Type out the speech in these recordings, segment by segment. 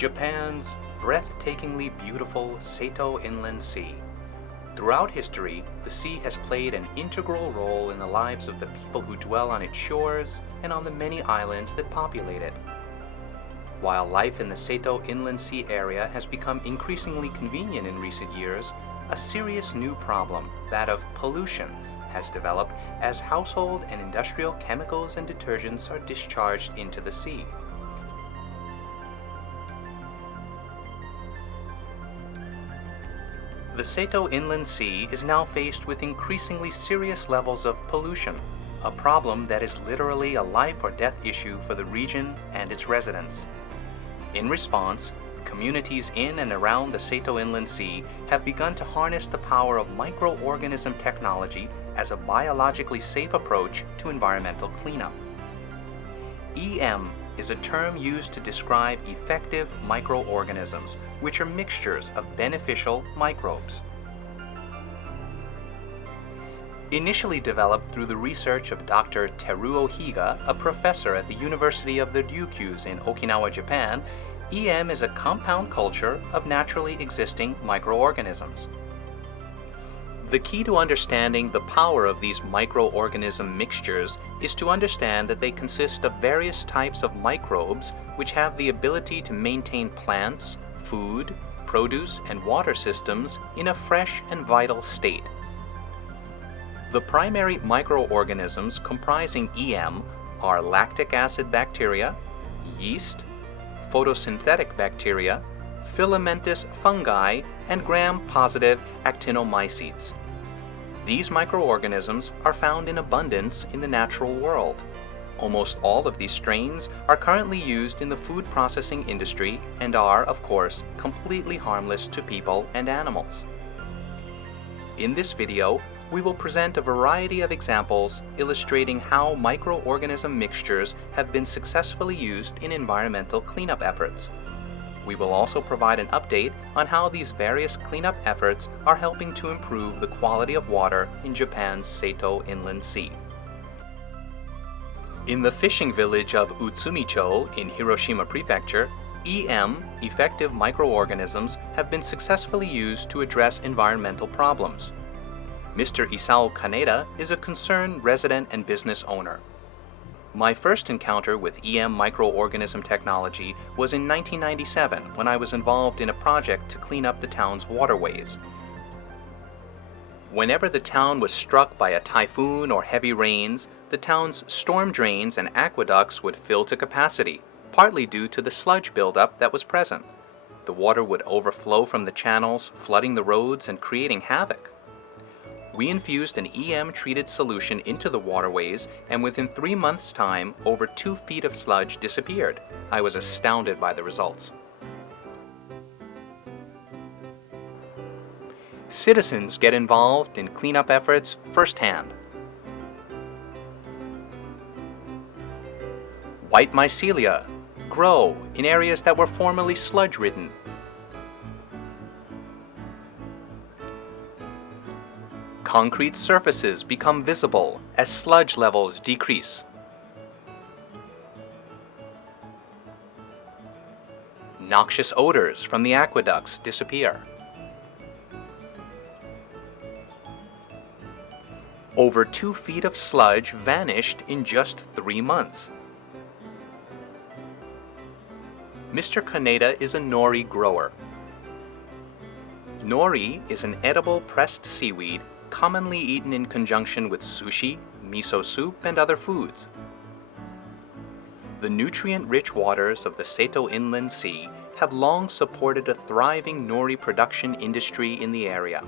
Japan's breathtakingly beautiful Seto Inland Sea. Throughout history, the sea has played an integral role in the lives of the people who dwell on its shores and on the many islands that populate it. While life in the Seto Inland Sea area has become increasingly convenient in recent years, a serious new problem, that of pollution, has developed as household and industrial chemicals and detergents are discharged into the sea. The Seto Inland Sea is now faced with increasingly serious levels of pollution, a problem that is literally a life or death issue for the region and its residents. In response, communities in and around the Seto Inland Sea have begun to harness the power of microorganism technology as a biologically safe approach to environmental cleanup. EM is a term used to describe effective microorganisms, which are mixtures of beneficial microbes. Initially developed through the research of Dr. Teruo Higa, a professor at the University of the Ryukyus in Okinawa, Japan, EM is a compound culture of naturally existing microorganisms. The key to understanding the power of these microorganism mixtures is to understand that they consist of various types of microbes which have the ability to maintain plants, food, produce, and water systems in a fresh and vital state. The primary microorganisms comprising EM are lactic acid bacteria, yeast, photosynthetic bacteria, filamentous fungi, and gram-positive actinomycetes. These microorganisms are found in abundance in the natural world. Almost all of these strains are currently used in the food processing industry and are, of course, completely harmless to people and animals. In this video, we will present a variety of examples illustrating how microorganism mixtures have been successfully used in environmental cleanup efforts. We will also provide an update on how these various cleanup efforts are helping to improve the quality of water in Japan's Seto Inland Sea. In the fishing village of Utsumicho in Hiroshima Prefecture, EM, effective microorganisms, have been successfully used to address environmental problems. Mr. Isao Kaneda is a concerned resident and business owner. My first encounter with EM microorganism technology was in 1997 when I was involved in a project to clean up the town's waterways. Whenever the town was struck by a typhoon or heavy rains, the town's storm drains and aqueducts would fill to capacity, partly due to the sludge buildup that was present. The water would overflow from the channels, flooding the roads and creating havoc. We infused an EM-treated solution into the waterways, and within 3 months' time, over 2 feet of sludge disappeared. I was astounded by the results. Citizens get involved in cleanup efforts firsthand. White mycelia grow in areas that were formerly sludge-ridden. Concrete surfaces become visible as sludge levels decrease. Noxious odors from the aqueducts disappear. Over 2 feet of sludge vanished in just 3 months. Mr. Kaneda is a nori grower. Nori is an edible pressed seaweed commonly eaten in conjunction with sushi, miso soup, and other foods. The nutrient-rich waters of the Seto Inland Sea have long supported a thriving nori production industry in the area.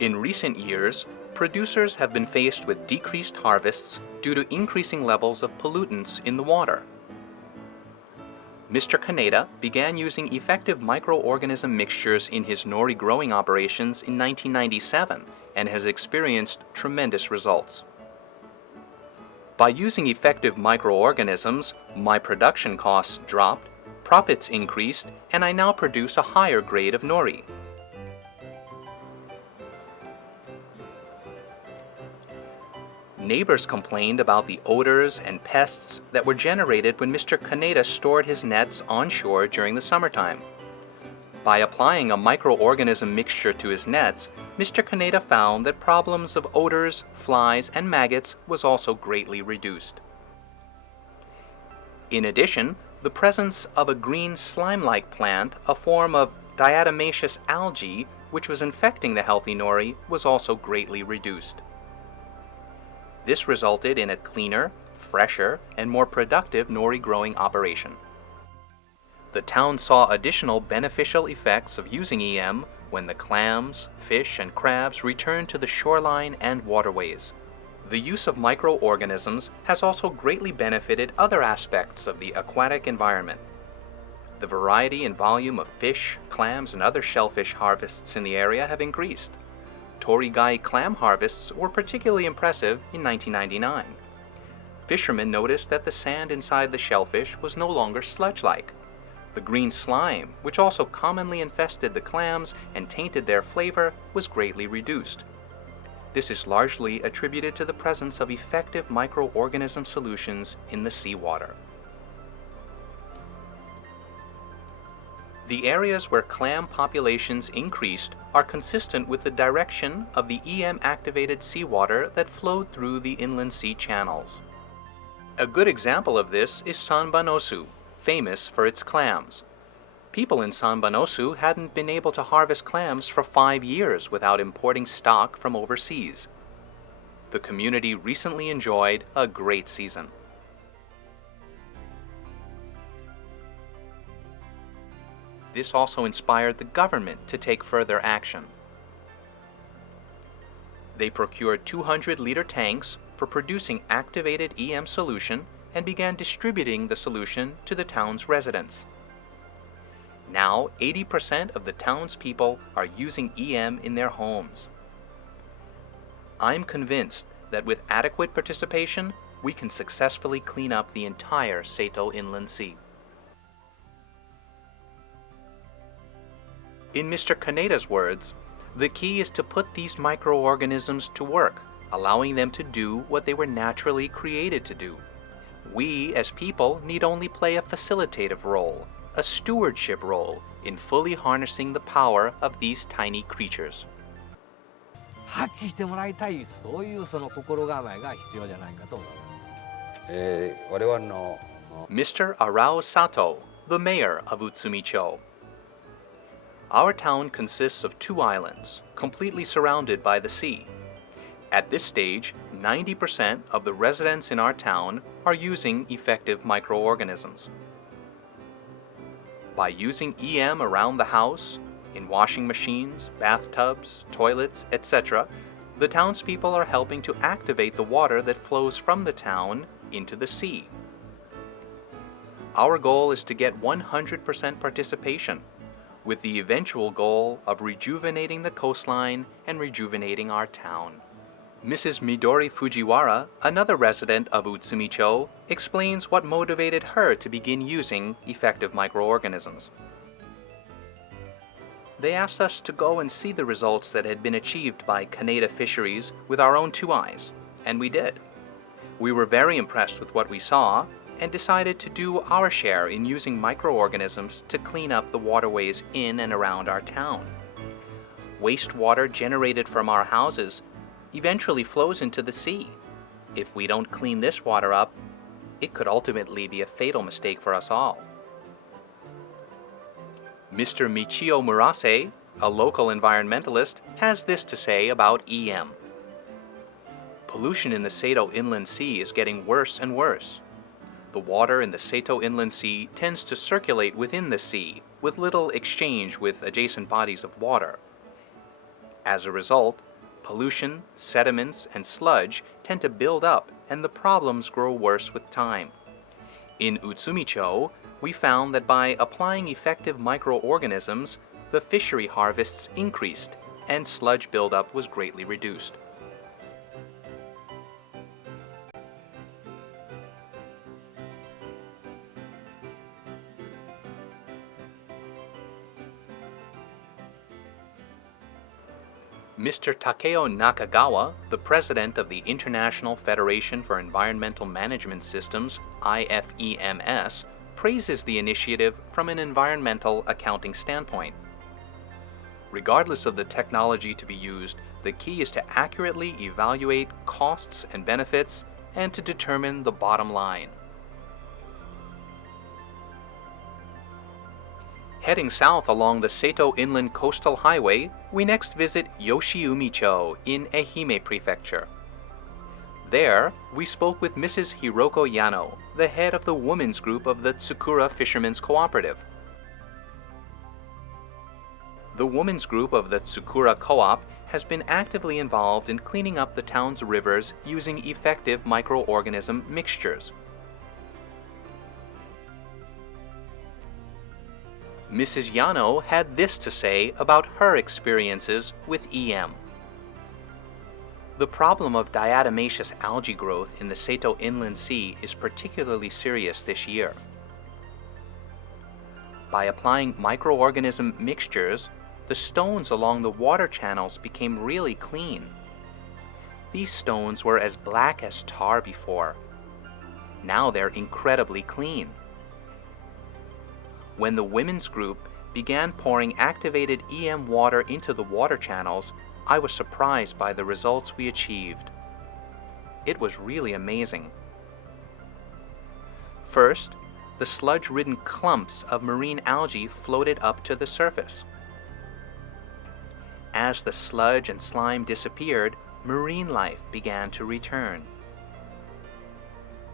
In recent years, producers have been faced with decreased harvests due to increasing levels of pollutants in the water. Mr. Kaneda began using effective microorganism mixtures in his nori growing operations in 1997 and has experienced tremendous results. By using effective microorganisms, my production costs dropped, profits increased, and I now produce a higher grade of nori. Neighbors complained about the odors and pests that were generated when Mr. Kaneda stored his nets on shore during the summertime. By applying a microorganism mixture to his nets, Mr. Kaneda found that problems of odors, flies, and maggots was also greatly reduced. In addition, the presence of a green slime-like plant, a form of diatomaceous algae, which was infecting the healthy nori, was also greatly reduced. This resulted in a cleaner, fresher, and more productive nori growing operation. The town saw additional beneficial effects of using EM when the clams, fish, and crabs returned to the shoreline and waterways. The use of microorganisms has also greatly benefited other aspects of the aquatic environment. The variety and volume of fish, clams, and other shellfish harvests in the area have increased. Torigai clam harvests were particularly impressive in 1999. Fishermen noticed that the sand inside the shellfish was no longer sludge-like. The green slime, which also commonly infested the clams and tainted their flavor, was greatly reduced. This is largely attributed to the presence of effective microorganism solutions in the seawater. The areas where clam populations increased are consistent with the direction of the EM-activated seawater that flowed through the inland sea channels. A good example of this is Sanbanosu, famous for its clams. People in Sanbanosu hadn't been able to harvest clams for 5 years without importing stock from overseas. The community recently enjoyed a great season. This also inspired the government to take further action. They procured 200-liter tanks for producing activated EM solution and began distributing the solution to the town's residents. Now, 80% of the townspeople are using EM in their homes. I'm convinced that with adequate participation, we can successfully clean up the entire Seto Inland Sea. In Mr. Kaneda's words, the key is to put these microorganisms to work, allowing them to do what they were naturally created to do. We, as people, need only play a facilitative role, a stewardship role, in fully harnessing the power of these tiny creatures. 発揮してもらいたい、そういうその心構えが必要じゃないかと思います。我々の Mr. Arao Sato, the mayor of Utsumicho. Our town consists of 2 islands, completely surrounded by the sea. At this stage, 90% of the residents in our town are using effective microorganisms. By using EM around the house, in washing machines, bathtubs, toilets, etc., the townspeople are helping to activate the water that flows from the town into the sea. Our goal is to get 100% participation, with the eventual goal of rejuvenating the coastline and rejuvenating our town. Mrs. Midori Fujiwara, another resident of Utsumicho, explains what motivated her to begin using effective microorganisms. They asked us to go and see the results that had been achieved by Kaneda Fisheries with our own 2 eyes, and we did. We were very impressed with what we saw and decided to do our share in using microorganisms to clean up the waterways in and around our town. Wastewater generated from our houses eventually flows into the sea. If we don't clean this water up, it could ultimately be a fatal mistake for us all. Mr. Michio Murase, a local environmentalist, has this to say about EM. Pollution in the Seto Inland Sea is getting worse and worse. The water in the Seto Inland Sea tends to circulate within the sea, with little exchange with adjacent bodies of water. As a result, pollution, sediments, and sludge tend to build up, and the problems grow worse with time. In Utsumicho, we found that by applying effective microorganisms, the fishery harvests increased, and sludge buildup was greatly reduced. Mr. Takeo Nakagawa, the president of the International Federation for Environmental Management Systems, IFEMS, praises the initiative from an environmental accounting standpoint. Regardless of the technology to be used, the key is to accurately evaluate costs and benefits and to determine the bottom line. Heading south along the Seto Inland Coastal Highway, we next visit Yoshiumi-cho in Ehime Prefecture. There, we spoke with Mrs. Hiroko Yano, the head of the women's group of the Tsukura Fishermen's Cooperative. The women's group of the Tsukura Co-op has been actively involved in cleaning up the town's rivers using effective microorganism mixtures. Mrs. Yano had this to say about her experiences with EM. The problem of diatomaceous algae growth in the Seto Inland Sea is particularly serious this year. By applying microorganism mixtures, the stones along the water channels became really clean. These stones were as black as tar before. Now they're incredibly clean. When the women's group began pouring activated EM water into the water channels, I was surprised by the results we achieved. It was really amazing. First, the sludge-ridden clumps of marine algae floated up to the surface. As the sludge and slime disappeared, marine life began to return.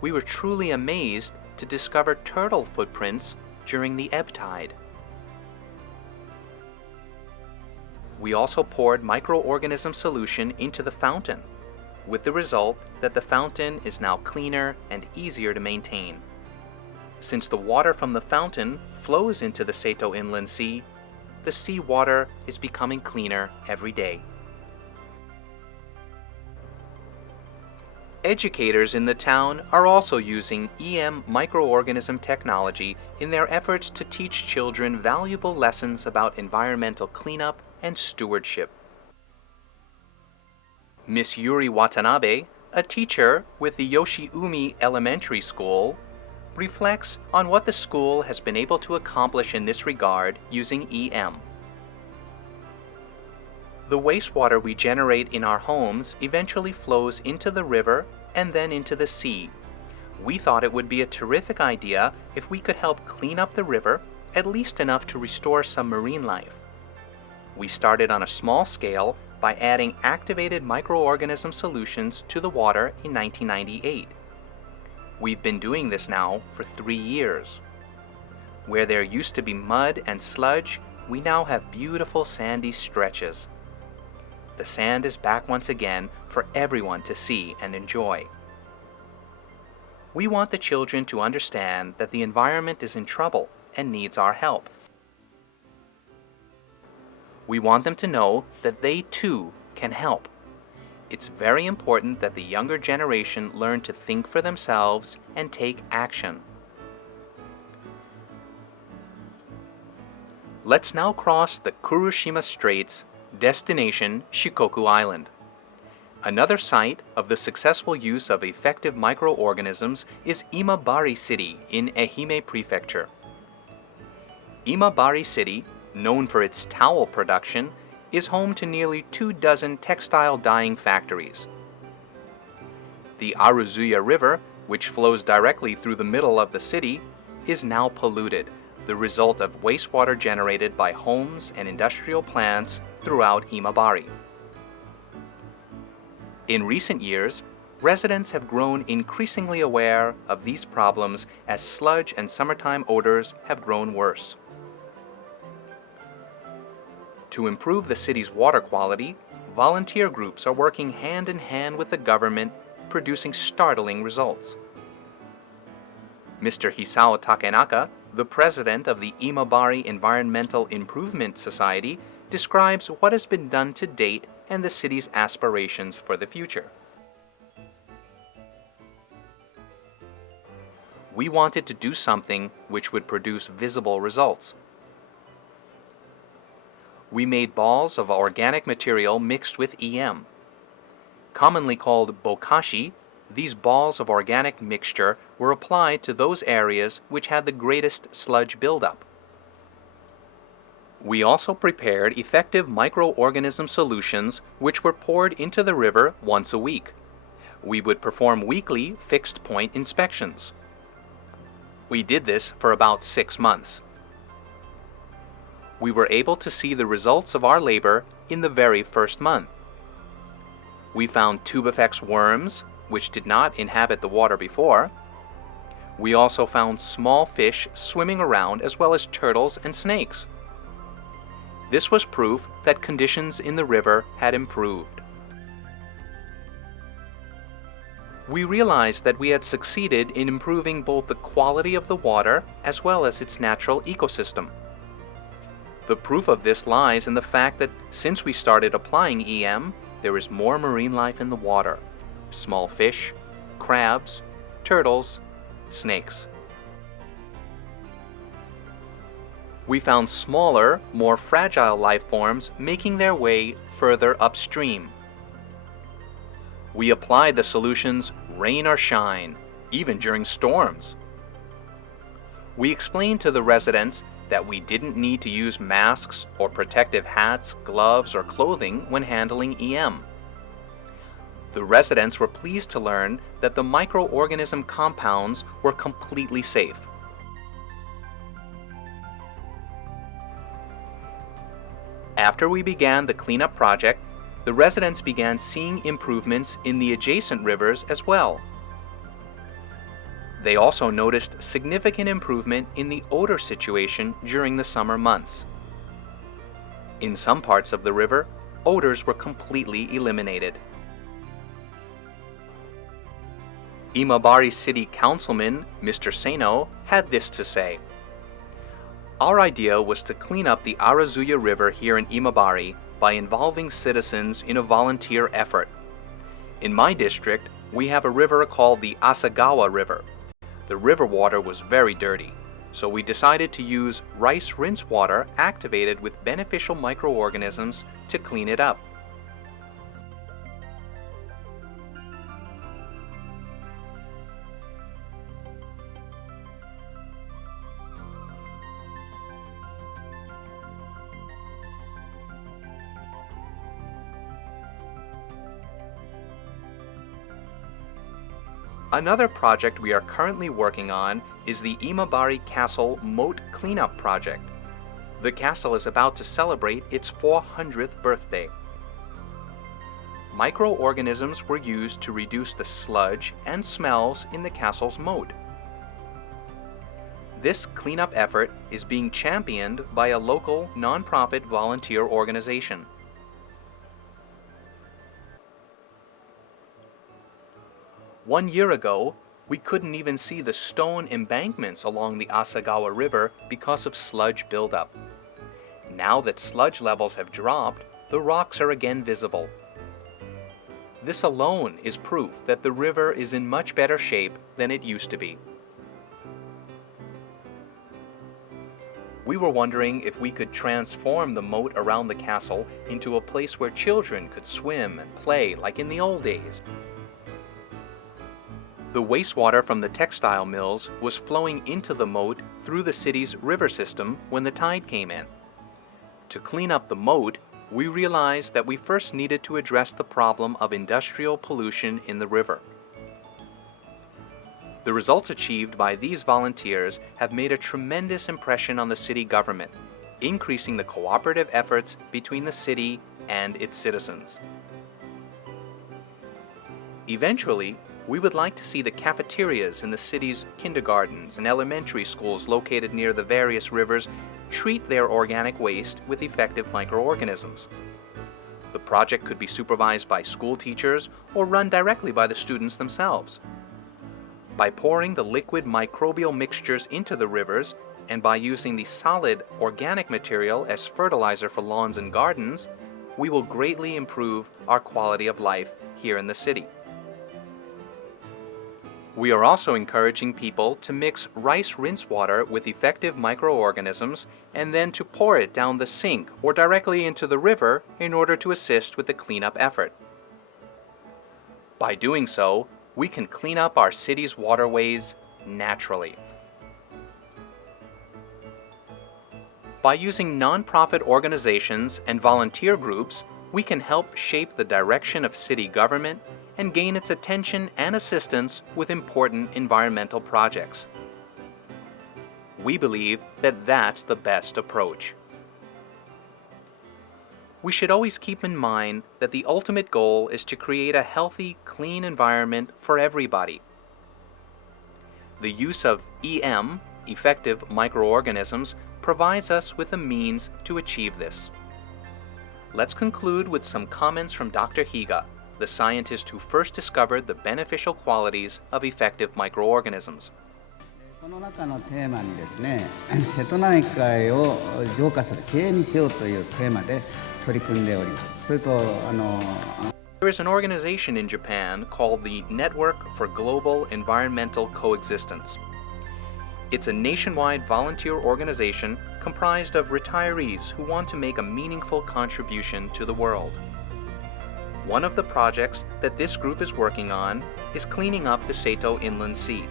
We were truly amazed to discover turtle footprints during the ebb tide. We also poured microorganism solution into the fountain, with the result that the fountain is now cleaner and easier to maintain. Since the water from the fountain flows into the Seto Inland Sea, the seawater is becoming cleaner every day. Educators in the town are also using EM microorganism technology in their efforts to teach children valuable lessons about environmental cleanup and stewardship. Miss Yuri Watanabe, a teacher with the Yoshiumi Elementary School, reflects on what the school has been able to accomplish in this regard using EM. The wastewater we generate in our homes eventually flows into the river and then into the sea. We thought it would be a terrific idea if we could help clean up the river, at least enough to restore some marine life. We started on a small scale by adding activated microorganism solutions to the water in 1998. We've been doing this now for 3 years. Where there used to be mud and sludge, we now have beautiful sandy stretches. The sand is back once again for everyone to see and enjoy. We want the children to understand that the environment is in trouble and needs our help. We want them to know that they too can help. It's very important that the younger generation learn to think for themselves and take action. Let's now cross the Kurushima Straits, destination Shikoku Island. Another site of the successful use of effective microorganisms is Imabari City in Ehime Prefecture. Imabari City, known for its towel production, is home to nearly 24 textile dyeing factories. The Aruzuya River, which flows directly through the middle of the city, is now polluted, the result of wastewater generated by homes and industrial plants throughout Imabari. In recent years, residents have grown increasingly aware of these problems as sludge and summertime odors have grown worse. To improve the city's water quality, volunteer groups are working hand in hand with the government, producing startling results. Mr. Hisao Takenaka, the president of the Imabari Environmental Improvement Society, describes what has been done to date and the city's aspirations for the future. We wanted to do something which would produce visible results. We made balls of organic material mixed with EM. Commonly called bokashi, these balls of organic mixture were applied to those areas which had the greatest sludge buildup. We also prepared effective microorganism solutions which were poured into the river once a week. We would perform weekly fixed point inspections. We did this for about 6 months. We were able to see the results of our labor in the very first month. We found tubifex worms, which did not inhabit the water before. We also found small fish swimming around, as well as turtles and snakes. This was proof that conditions in the river had improved. We realized that we had succeeded in improving both the quality of the water as well as its natural ecosystem. The proof of this lies in the fact that since we started applying EM, there is more marine life in the water: small fish, crabs, turtles, snakes. We found smaller, more fragile life forms making their way further upstream. We applied the solutions rain or shine, even during storms. We explained to the residents that we didn't need to use masks or protective hats, gloves, or clothing when handling EM. The residents were pleased to learn that the microorganism compounds were completely safe. After we began the cleanup project, the residents began seeing improvements in the adjacent rivers as well. They also noticed significant improvement in the odor situation during the summer months. In some parts of the river, odors were completely eliminated. Imabari City Councilman Mr. Seno had this to say: "Our idea was to clean up the Arazuya River here in Imabari by involving citizens in a volunteer effort. In my district, we have a river called the Asagawa River. The river water was very dirty, so we decided to use rice rinse water activated with beneficial microorganisms to clean it up. Another project we are currently working on is the Imabari Castle Moat Cleanup Project. The castle is about to celebrate its 400th birthday. Microorganisms were used to reduce the sludge and smells in the castle's moat. This cleanup effort is being championed by a local nonprofit volunteer organization. One year ago, we couldn't even see the stone embankments along the Asagawa River because of sludge buildup. Now that sludge levels have dropped, the rocks are again visible. This alone is proof that the river is in much better shape than it used to be. We were wondering if we could transform the moat around the castle into a place where children could swim and play like in the old days. The wastewater from the textile mills was flowing into the moat through the city's river system when the tide came in. To clean up the moat, we realized that we first needed to address the problem of industrial pollution in the river. The results achieved by these volunteers have made a tremendous impression on the city government, increasing the cooperative efforts between the city and its citizens. Eventually, we would like to see the cafeterias in the city's kindergartens and elementary schools located near the various rivers treat their organic waste with effective microorganisms. The project could be supervised by school teachers or run directly by the students themselves. By pouring the liquid microbial mixtures into the rivers and by using the solid organic material as fertilizer for lawns and gardens, we will greatly improve our quality of life here in the city. We are also encouraging people to mix rice rinse water with effective microorganisms and then to pour it down the sink or directly into the river in order to assist with the cleanup effort. By doing so, we can clean up our city's waterways naturally. By using nonprofit organizations and volunteer groups, we can help shape the direction of city government and gain its attention and assistance with important environmental projects. We believe that that's the best approach. We should always keep in mind that the ultimate goal is to create a healthy, clean environment for everybody. The use of EM, effective microorganisms, provides us with a means to achieve this. Let's conclude with some comments from Dr. Higa, the scientist who first discovered the beneficial qualities of effective microorganisms. この中のテーマにですね、瀬戸内海を浄化する、きれいにしようというテーマで取り組んでおります。それとThere is an organization in Japan called the Network for Global Environmental Coexistence. It's a nationwide volunteer organization comprised of retirees who want to make a meaningful contribution to the world. One of the projects that this group is working on is cleaning up the Seto Inland Sea.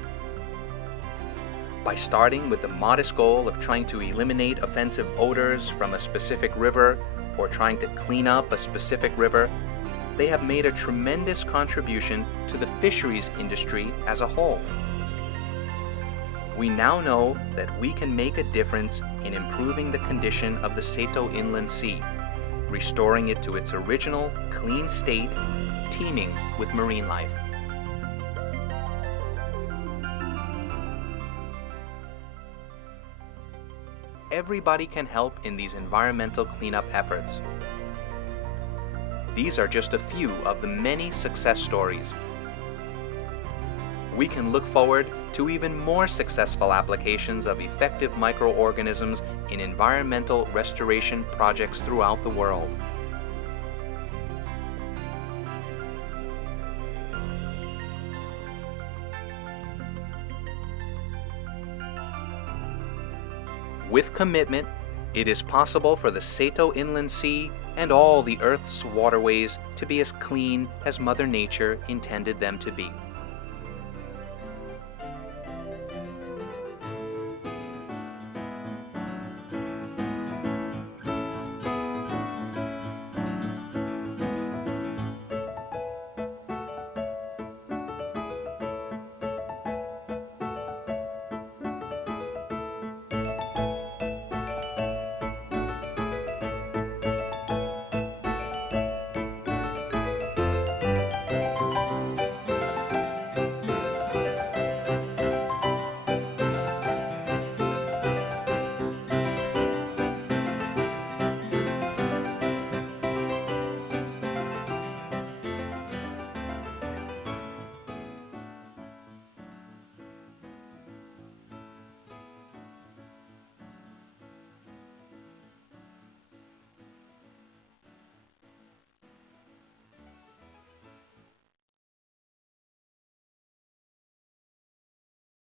By starting with the modest goal of trying to eliminate offensive odors from a specific river or trying to clean up a specific river, they have made a tremendous contribution to the fisheries industry as a whole. We now know that we can make a difference in improving the condition of the Seto Inland Sea, restoring it to its original, clean state, teeming with marine life. Everybody can help in these environmental cleanup efforts. These are just a few of the many success stories. We can look forward to even more successful applications of effective microorganisms in environmental restoration projects throughout the world. With commitment, it is possible for the Seto Inland Sea and all the Earth's waterways to be as clean as Mother Nature intended them to be.